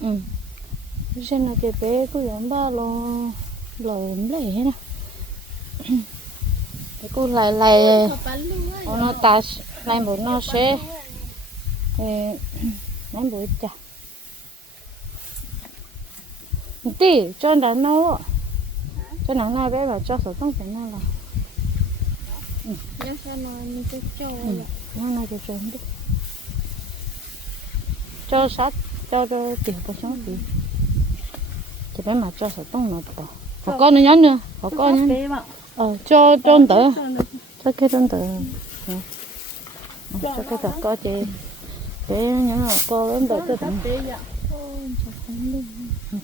ừ. Xem là cái bé cô giống ba lo lời lệ hết nè cái cô lại lại nó ta lại một nó sẽ lại một chả. Tí cho nó nó. Cho nó nó bé vào cho số tông phải nó là mà mình sẽ cho Ừ. nó nó cho trốn đi. Cho sát cho cho tiểu có sống gì chỉ bé mà cho số tông nó bỏ có con nữa. Nhá nữa có con nhá ờ cho trôn tớ cho cái trôn. Ờ, cho cái tớ có chị. Bé nhá có đến đợi tớ tận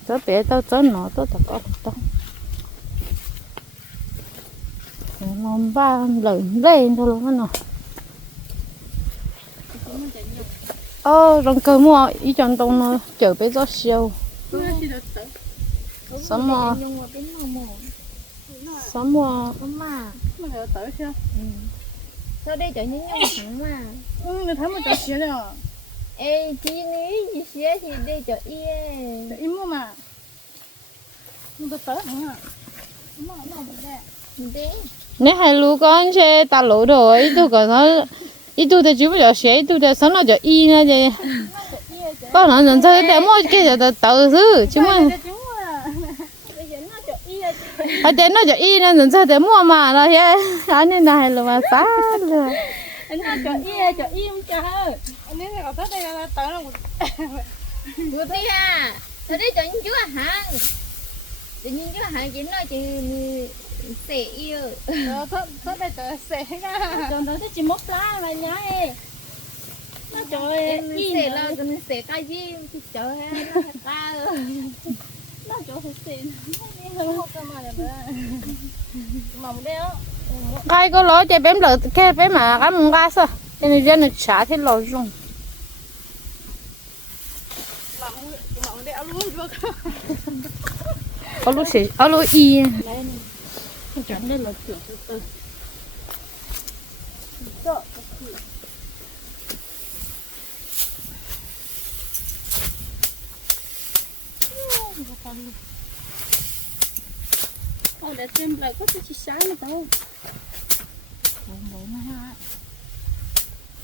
tớ bé tao tớ nó tớ tớ có tớ. Lòng ba lợn lên thôi luôn nó ờ rong cơ mua ý chọn tông nó chở bé gió siêu. Sớm mồ sớm mua sao đây chở những nhau thẳng mà ừ người thấy mà cho xía rồi ê chị nghĩ gì xía thì đây chở yên để im mà. Tôi tới hả? Nó một đây đi. Nếu hai lũ con xe ta lũ rồi còn nó ít tu thì chú bây giờ xe ít tu thì sống nó giờ y nữa vậy có nó nhận thấy để mua cái giờ tự thứ chứ mà để chúng à bây giờ nó chở yên ở đây nó giờ y nó nhận thấy để mua mà nó thế anh nên này là mà phá rồi nó chở yên chở yên chở anh ấy còn tới đây là tới nó vừa đi à sao đây chở những chú à hàng chở những chú à sẽ yêu. Ờ tới tới đây tới xe ra còn đó chỉ mất lá mà nhá ê. Nó trời mình sẽ là mình sẽ tay gì thì trời ơi nó ta nó chỗ đeo cái có lỗi cho bém lợn cái bé mà cái mông gas à cho nên dân nó trả thì lỗi dùng có lúc sẽ có lúc y chẳng nên là chuyện từ từ. Ồ, để xem lại có cái chi sáng nữa đâu. Bốn bốn hai.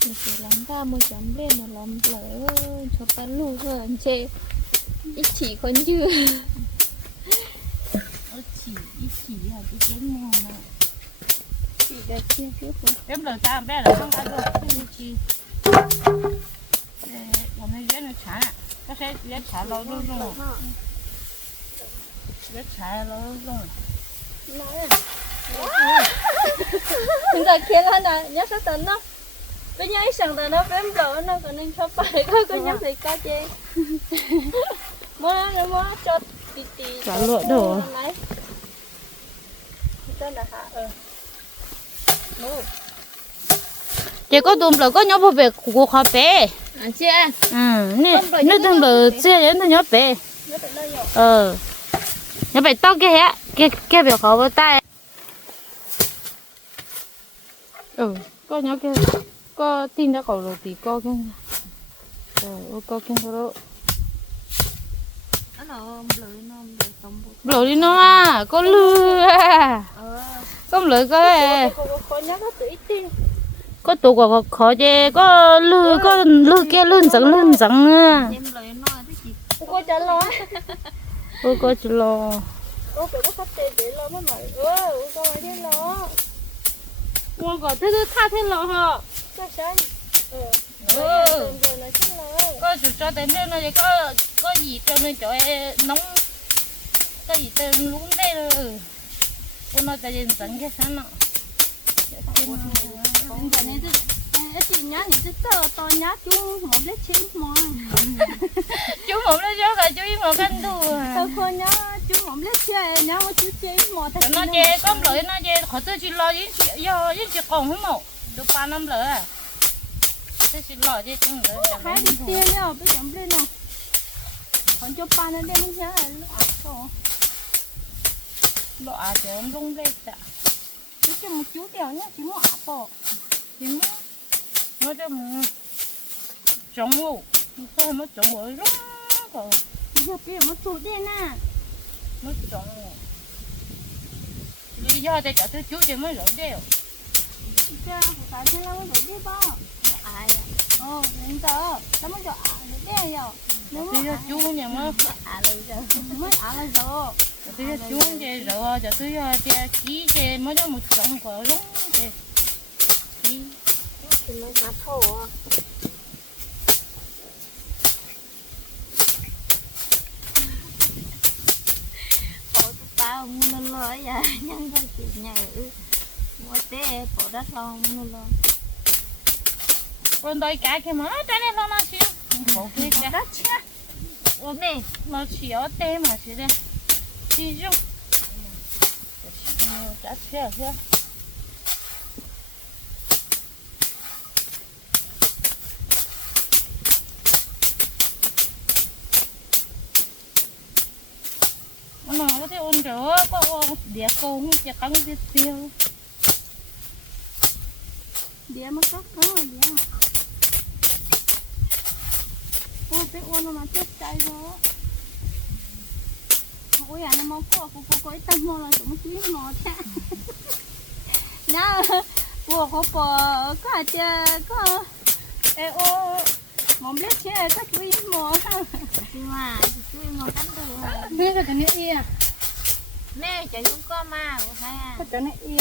Mình sẽ lắm ra một chấm lên mà lắm lỡ cho ta lù hơn chê. Ít chỉ còn chưa chỉ chỉ là cái cái mồm này chỉ đã chia tiếp rồi bém lợn ta bé là không ăn được cái chi còn này dân nó trả cái xe dân trả lâu luôn rồi. Dân trả lâu luôn chúng ta khiến lên là nhớ sẽ tỉnh đó. Cái nhớ sẵn tờ nó bém lỡ nó còn nên cho phải. Có có nhớ thì có chê. Mua nó mua cho tí tí. Trả lụa đồ. Tên là hạ ờ Ồ, chỉ có tụm lợn có nhóm về của họ bé. À chưa ừ nè nếu tụm lợn chưa đến thì nhóm bé. Nó ờ nhóm bé to cái hả? Cái cái biểu họ với tay. Ừ có nhóm cái có tin đã cầu rồi thì có cái rồi ô, có cái đó. Nó nó không lỗi đi nó à có lừa có lừa có có tụ có khó chứ có lừa có lừa kia lừa dẫn lừa dẫn à. Cô trả lo. Có chỉ lo. Cô phải có khách tiền để lo mới mày ừ cô phải thế lo? Cô có thế thứ tha thế lo hả sao sao ừ. Ừ. Có chủ cho đến đây nó có có gì cho nên chỗ nóng có gì nên lúng đây rồi ừ. Cô nói tại vì dẫn cái sáng nọ giờ này tôi chị nhá thì tôi tơ to nhá chú một lít chín mò chú một nó cho cả chú một canh đùa tôi khô nhá chú một lít chơi nhá chú chín mò thật nó chê có lợi nó chê. Khỏi tôi chỉ lo với chị do với chị còn không một. Được ba năm lợi à. Tôi chỉ lo với chúng lợi hai đi tiền nhau bây giờ lên nào. Còn cho ba cái nó ảo rồi. lo à chứ ông rung lên tạ chú cho một chú đèo nhá chú ảo bỏ. Thì nó nó cho một trống ngủ sao nó trống ngủ rung rồi giờ bây giờ mất tụt đi nè mới chọn lý do để cho tôi chú thì mới rồi đấy cha của ta thế là mới đi bao ai ồ nên giờ. Nó mới cho à được đây rồi nếu mà cho chú nhà mà à rồi mới à rồi thì cho chú thì rồi cho tôi cho ký thì mới có một chọn của đúng thì ký thì mới ngắt thổ bỏ tao mua lối vậy nhân thôi chị nhà ư mua té bỏ đất lon mua lên còn đôi cá cái mà cái này nó nó xíu bộ cái cái đất chứ ôm nè nó xíu tê mà xíu đây xíu chung chả xíu xíu nó có thể ôn rửa có địa cô không? Chỉ cắn tiết tiêu đĩa mà cắt có rồi đĩa. Ôi bé uống mà chết chạy rồi ôi à nó mau qua cô cô có tâm mò là nó chuyến mò cha nhá bùa có bò có chơi có ê ô mong biết chơi các quý mò chứ mà chứ mà cắn được nghe cái này ia nè chạy cũng có ma của hai à cái này ia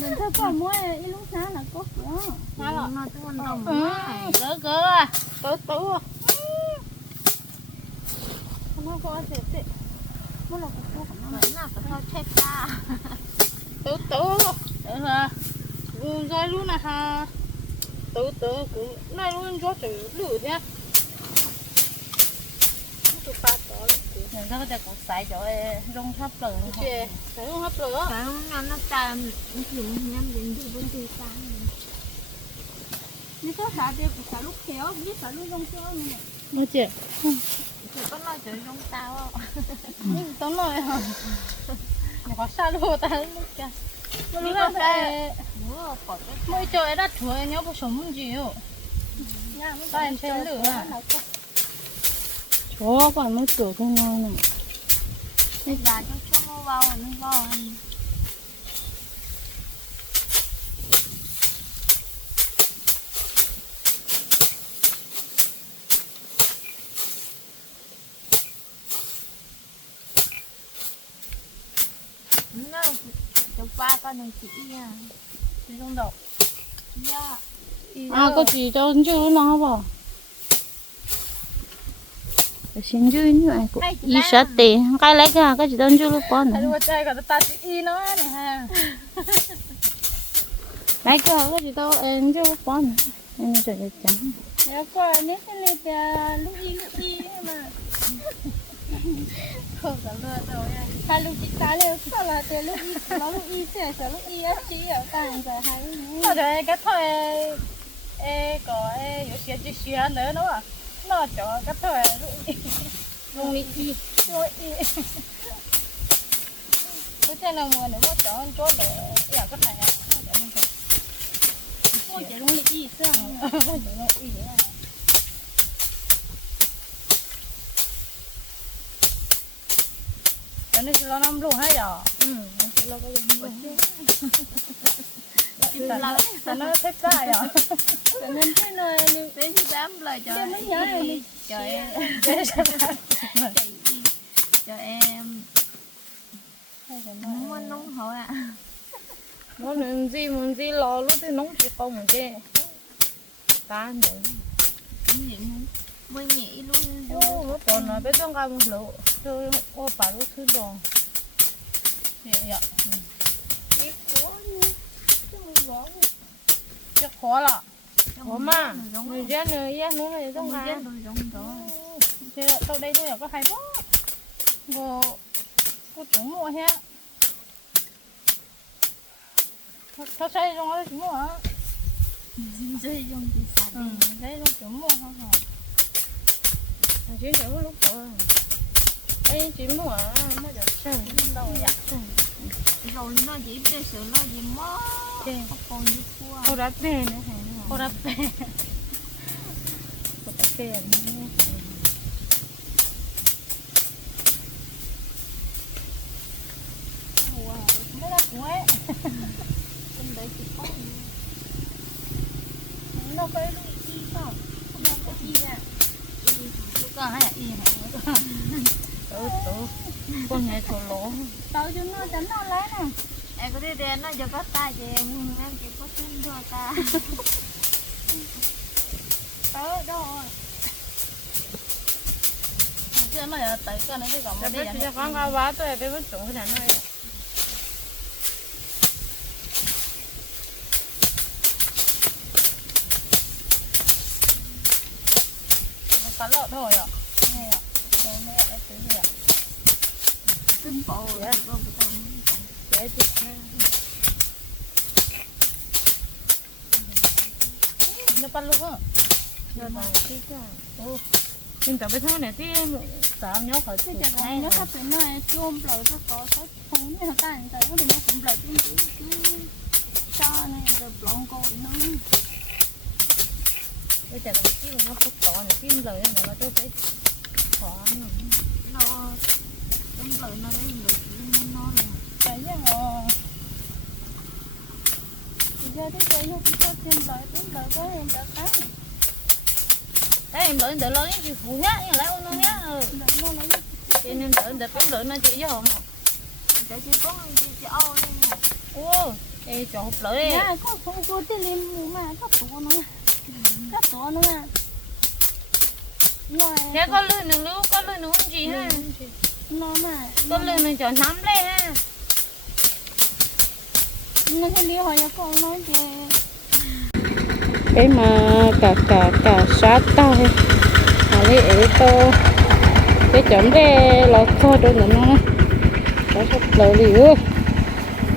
đừng có còn mua ít lúc sáng là có cửa. Nó nó tôi ăn đồng ừ. cỡ cỡ à. Cỡ nó có thể tệ nó là cô của nó vẫn là phải thôi thép ra tự tự tự là luôn là ha tự tự cũng này luôn cho chữ lử thế tụi ba tổ nên nó จะ cũng xài cho rong hấp lửa chứ xài rong hấp lửa phải không nó nó ta dùng nhắm đến đi bên đi ta nếu có xả thì xả lúc khéo biết xả lúc rong khéo này nó chị thì có nói chuyện trong tao không? Nhưng tao nói hả có sao đâu ta lúc kia nó lúc bỏ cái mỗi ấy đã thừa nhớ có sống gì mới Ba em xem lửa à? Chỗ còn mới cửa không nhau này? Bây giờ cho cho vào nó vào ăn nó cho ba con này chị nha Đi trong đầu dạ À có chỉ cho chú nó vào xin chú như vậy cũng y sát tệ cái lấy cái cái chỉ đơn chú lúc con này mà chơi cả ta chỉ y nó này ha lấy cái cái chỉ đâu em chú lúc con này em cho cái trắng nếu qua nếu cái này thì lúc y lúc y mà không có lừa nha. Ta lúc chị ta lên sao là từ lúc y nó lúc y sẽ sợ lúc y á chỉ ở càng giờ hay nó rồi cái thôi ê có ê có xe chỉ xe nữa nó à nó cho cái thôi dùng đi y. Rồi cái thế nào mà nếu mà chọn chỗ để ya cái này ôi chỉ dùng đi y sao cho nên là năm luôn hay giờ. Ừ là cái gì luôn lâu cho nó thích ra giờ cho nên thế này nếu đến dám lời cho Cho mới nhớ rồi đi. cho em. cho em. Muốn nóng hổi à nó làm gì muốn gì lo lúc thì nóng chỉ không một cái tan đấy mới nhỉ luôn. Ô nó còn là bên trong cái một lỗ tôi ô bà lúc thứ đồ. Dạ dạ. Cái của cái người gõ chắc khó lắm khó mà người dân người dân nó này trong giống đó. Thì tao đây tôi có hay quá cô cô chủ mua ha tao xây trong đó chủ mua hả? Dây dùng thì sạch ừ xây trong chủ mua hả? Hả chỉ chủ lúc rồi ấy chỉ mua mua được sừng đâu dạ rồi nó chỉ để sửa nó chỉ mó còn gì cua cô đã về nữa hả cô đã về cô đã về nữa ก็ให้อี con nhảy thổ lỗ. Tao cho nó cho nó lấy nè. Em có đi đèn nó cho có tay chị em em chỉ có tin thôi ta. Tao đâu chưa nó cái này cái còn cho một biết đi cho con cao quá tôi biết vẫn trúng cái này. Cắn lợn thôi ạ nghe ạ rồi mẹ lại thứ gì ạ tin bộ dễ chịu ha nó bắt luôn á rồi mà tí cả ô nhưng tao biết thằng này thì sao nhớ khỏi cái chụp chả nhớ nó đến nơi chôm lời nó có sách phóng như là ta tại có thể có cũng lời chứ chứ cho này rồi bọn cô nó bây giờ là cái nó có tỏ này tim lời này nó tôi phải khó cái thế em đợi đợi lớn thì phụ nhá nhưng lại nó nhá ừ lấy cho nên đợi đợi cũng đợi nó chị với hồn để chỉ có chị chị lên nè ô ê cho hộp lợi đi nhà có không có tiền liền mù mà có tổ nó có tổ nó mà thế có lươn nữa có lươn nữa không gì ha nó mà có lươn nữa cho nắm lên ha. Nó đi hỏi nhà con nói gì. Cái mà cả cả cả sát tay à lấy ấy to cái chấm đây là kho đồ nữa nó có sắp lợi liu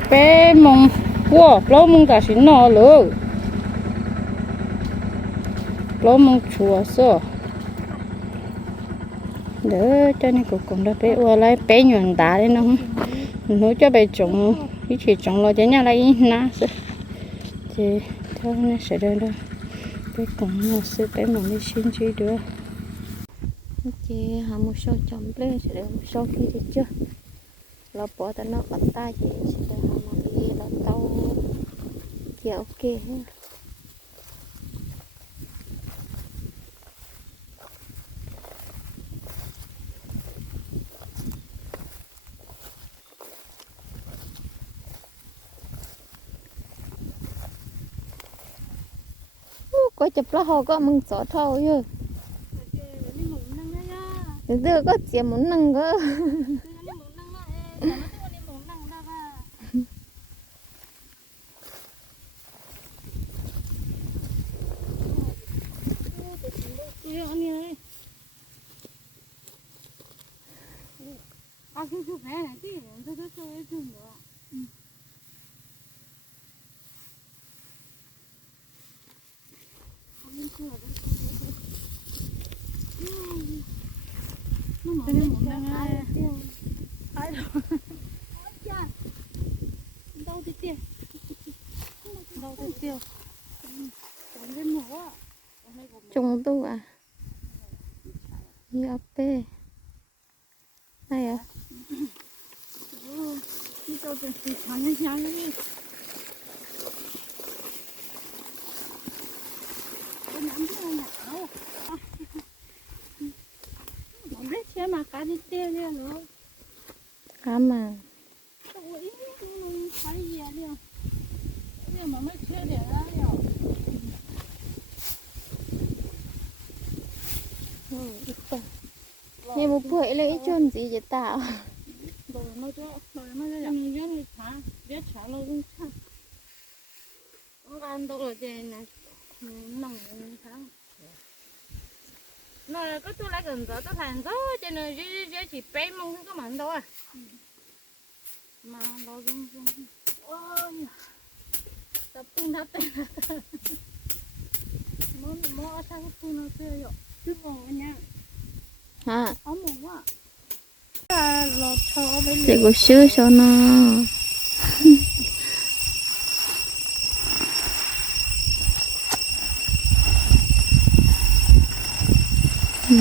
bé mong wow lâu mong cả xin nó luôn lâu mong chùa sợ đỡ, cho nên cuối cùng đó bé ua lại bé nhuận đá đấy nó. Nó cho bé trồng cái chỉ trồng lo cho nhà lại na thì theo nó sẽ đơn đó bé cũng là sự bé mà đi xin chi được chị họ một số chồng lên sẽ được một số khi thì chưa? Lo bỏ ta nó bắn ta chị sẽ được họ một kia là tàu chị ok ha có chụp lá hồ có mừng sổ thôi chứ. Từ từ có chỉ muốn nâng cơ. À cái cái phải này chứ tôi tôi tôi tôi nữa ออัปเป้ไหนอะนี่ตัวเป็นสีชันยังนี่เป็นน้ำที่มันหนาวผมไม่เชื่อมาการที่เตี้ยเนี่ยเนาะขามาโอ้ยมันไฟเย็นเนี่ยเนี่ยมันไม่เชื่อเดี๋ยวแล้ว một bữa lấy ít chôn gì vậy tạo rồi nó cho rồi nó cho mình biết người thả biết trả rồi này nó có tôi lại gần đó tôi thành đó cho nên chỉ chỉ chỉ bé mong cái mảnh đó à mà nó rung rung ôi tập tung tập trung nó nó sao cái nó chơi rồi chứ còn nha quá à. Bên thì có sữa cho nó. Ừ.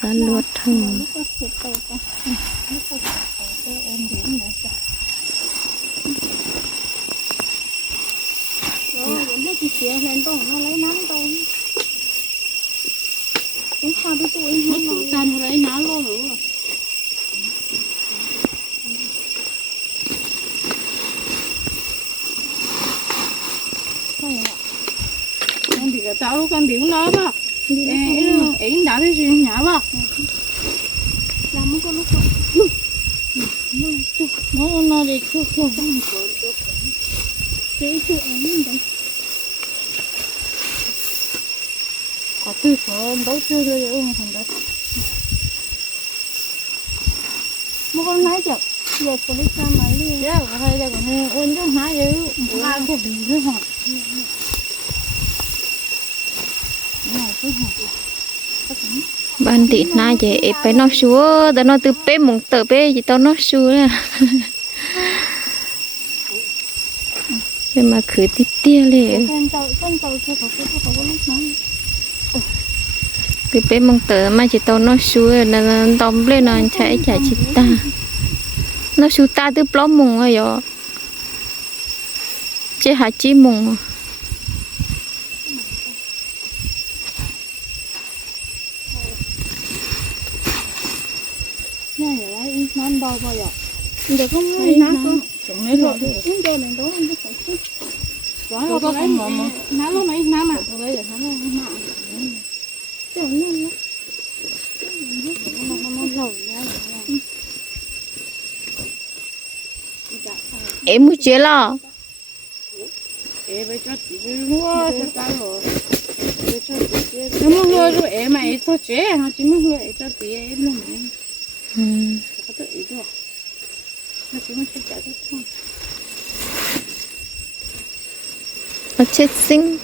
Xa luộc thằng lúc có thịt tàu con lúc có thịt tàu tôi ôm điểm nữa sao rồi vậy nó chỉ xỉa lên tôi nó lấy nắm tôi cũng sao đi tuổi mất tụ tan rồi ná lo rồi con thì cái tao con cũng nói ba ấy ấy đã thấy gì nhá ba làm con lúc nó nó đi chút chút dễ chịu lắm đấy tư sở đấu chưa được ông thằng đó một con nái chậm giờ có lúc ra máy liền dạ có hay là còn hay ôn cho má chứ ba cái gì nữa hả? Ban tị na je e pe nó xúa. Tao nó từ pe mong tờ pe chỉ tao nó xúa nè thế mà khử tít tia lệ con tàu con tàu chưa có cái có lúc nái từ pe mong tờ mà chỉ tao nó xúa là tóm lên nó chạy chạy chỉ ta. Nó xúa ta từ plom mong rồi yo chế hạt chi mong nè là nán bao bao giờ giờ không ná ná con. chẳng lấy rồi. Cũng cho mình đó không có phải đó có này tôi lấy được nó chẳng nên lắm em muốn chế lo em bây giờ chỉ mua cho tao rồi nó mua mua rồi em mà em thôi chế hả chỉ mua rồi cho tí em luôn mà ừ. có tự ý rồi nó chỉ mua cho trả cho thôi nó chết sinh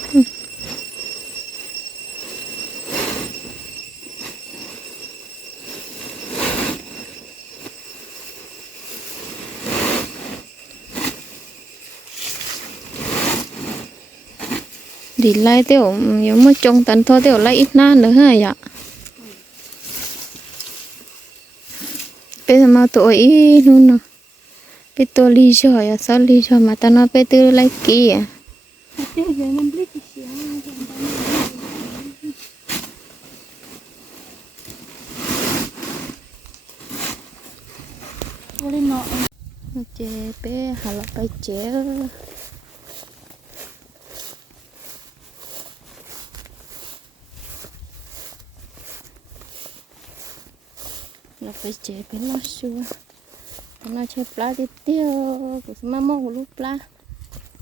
đi lại tiểu giống mà trông tấn thôi tiểu lại ít nan nữa hả dạ? Bây giờ mà tuổi luôn nè. Bây tôi lý do à sao lý do mà ta nói bây tôi lại kia nọ chế bé hà là bay chế nó phải chế bé nó xua nó chế plá đi tiêu của mà mò của lúc plá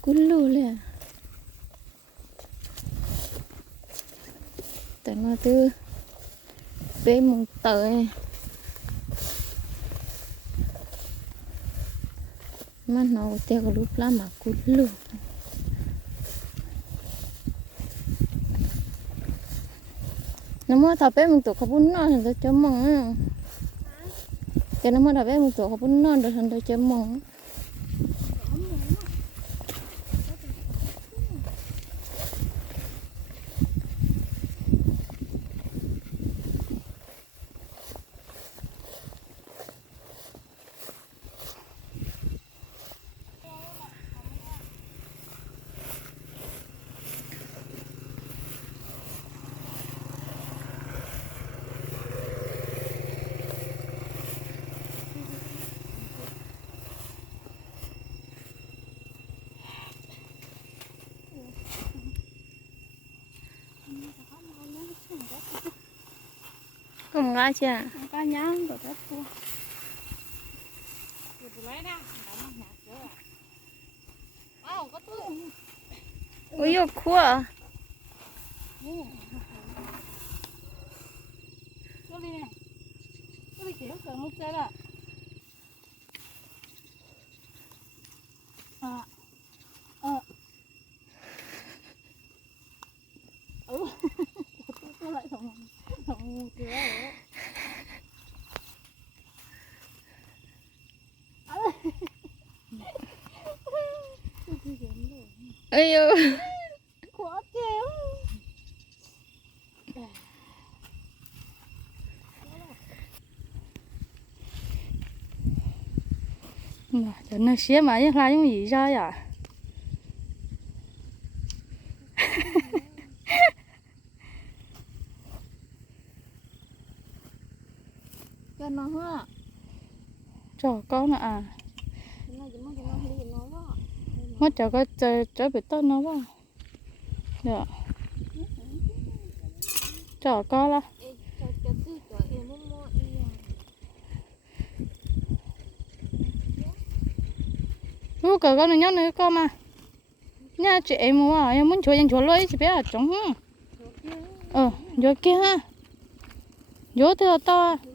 cún lù lên tại nó tư bê mùng tơi mà nó tiêu của lúc plá mà cún lù nó mua thà bé mùng tổ không bún non rồi cho mong á cho nó mua thà bé mình tổ không bún non rồi thành rồi cho mong không ngã chưa cá nhang rồi đó thôi ôi yo Có đi nè. Có đi kiểu cần một xe đó. À. Ờ. Ừ. Tôi lại thằng thằng ngu kia rồi. Ôi yo Khó chịu. cho nó xé mà như là những gì ra à? Cho nó ha cho có nè à cái này chỉ muốn cho nó đi nó quá mất cho có chơi chơi bị tốt nó quá. Dạ. Cho có là Ê, cho cho tư cho em muốn lúc cả con nó nữa con mà. Nhà chị em mua à em muốn chùa dành chùa lôi chị biết à chống ờ vô kia ha. Vô thì to. à